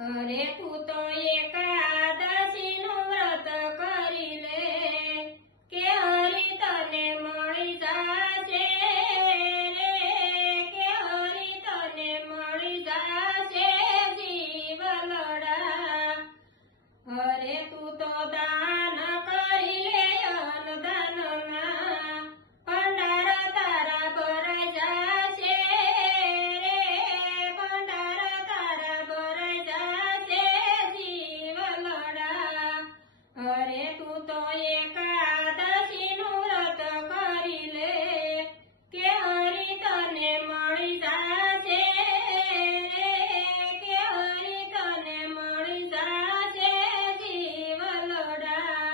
અરે તું તો એકાદશીનું વ્રત કરી લે કે હરી તને મળી જાશે રે, કે હરી તને મળી જાશે જીવલડા. અરે તું તો દાન કરી લે અન્નદાનના ભંડાર તારા ભરાઈ જાશે રે, ભંડાર તારા ભરાઈ જાશે જીવલડા. અરે તું તો એકાદશીનું વ્રત કરી લે કે હરી તને મળી જાશે રે, કે હરી તને મળી જાશે જીવલડા.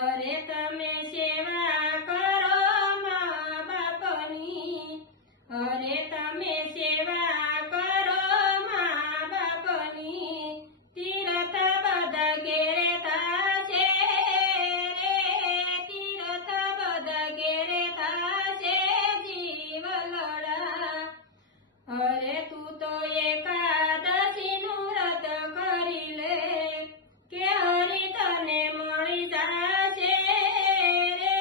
અરે તમે સેવા કરો મા બાપની, અરે તમે સેવા કરો મા બાપની, તીરથ બધા ઘેરે થાશે રે, તીરથ બધા ઘેરે થાશે જીવલડા. અરે તું તો એકાદશીનું વ્રત કરી લે કે હરી તને મળી જાશે રે,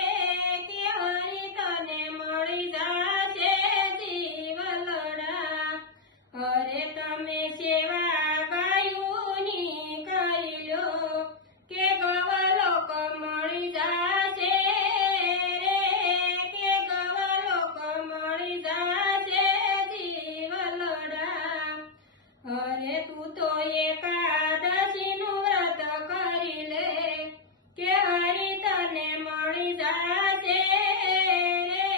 કે હરી તને મળી જાશે જીવલડા. અરે તમે સેવા ગાયુંની કરી લો કે ગવલોક મળી જાશે રે, કે ગવલોક મળી જાશે જીવલડા. અરે તું તો એકાદશીનું વ્રત કરી લે કે હરી તને મળી જાશે રે,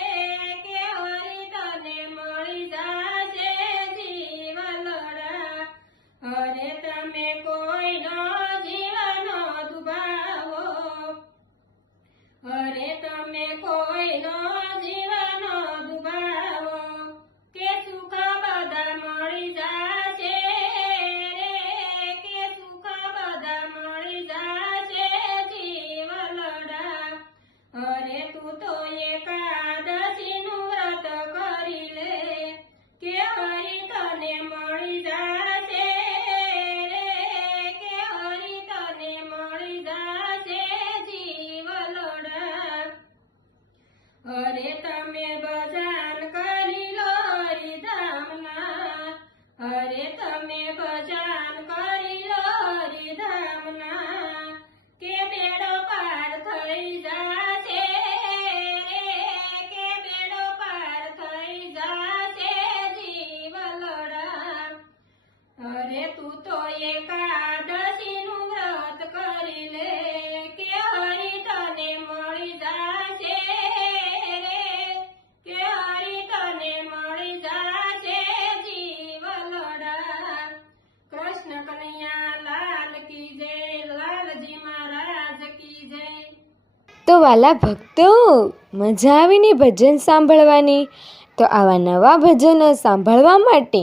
કે હરી તને મળી જાશે જીવલડા. અરે તમે કોઈનો જીવનો દુભાવો, અરે તમે કોઈનો જીવનો દુભાવો કે સુખ બધા મળી જાશે રે, કે સુખ બધા મળી જાશે જીવલડા. અરે તું તો એકાદશીનું વ્રત કરી લે કે હરી તને મળી જાશે રે, કે હરી તને મળી જાશે જીવલડા. અરે તમે ભજન કરી લો હરિધામના, અરે તમે ભજન કરી લો હરિધામના કે બેડો પાર થઈ જાશે રે, કે બેડો પાર થઈ જાશે જીવલડા. અરે તું તો એકાદશીનું વ્રત કરી લે કે હરી તને મળી જાશે રે, કે હરી તને મળી જાશે જીવલડા. કૃષ્ણ કનૈયા લાલ કી જય, લાલજી મહારાજ કી જય. તો વાલા ભક્તો, મજા આવીને ભજન સાંભળવાની. તો આવા નવા ભજનો સાંભળવા માટે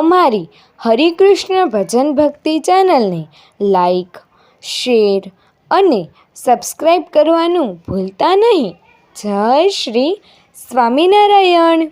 અમારી હરિકૃષ્ણ ભજન ભક્તિ ચેનલને લાઈક, શેર અને સબસ્ક્રાઈબ કરવાનું ભૂલતા નહીં. જય શ્રી સ્વામિનારાયણ.